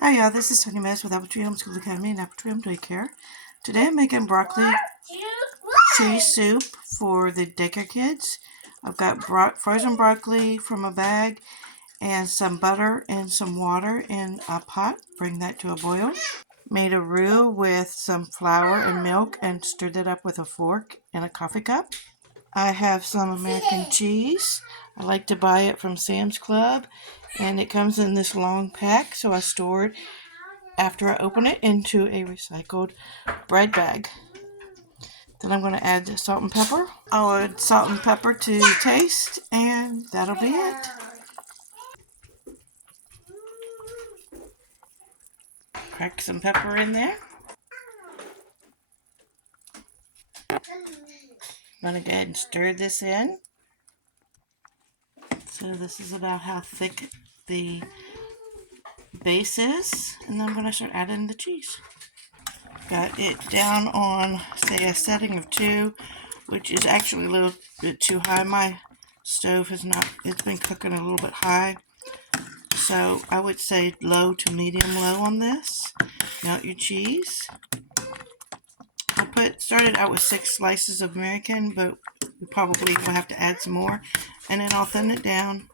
Hi, y'all. This is Tony Mess with Apple Tree Homeschool Academy and Apple Tree Home Daycare. Today I'm making broccoli cheese soup for the daycare kids. I've got frozen broccoli from a bag and some butter and some water in a pot. Bring that to a boil. Made a roux with some flour and milk and stirred it up with a fork in a coffee cup. I have some American cheese. I like to buy it from Sam's Club, and it comes in this long pack, so I store it after I open it into a recycled bread bag. Then I'm going to add the salt and pepper. I'll add salt and pepper to taste, and that'll be it. Crack some pepper in there. I'm going to go ahead and stir this in. So this is about how thick the base is, and then I'm going to start adding the cheese. Got it down on, say, a setting of 2, which is actually a little bit too high. My stove has not, it's been cooking a little bit high. So I would say low to medium low on this. Melt your cheese. Started out with 6 slices of American, but we probably will have to add some more. And then I'll thin it down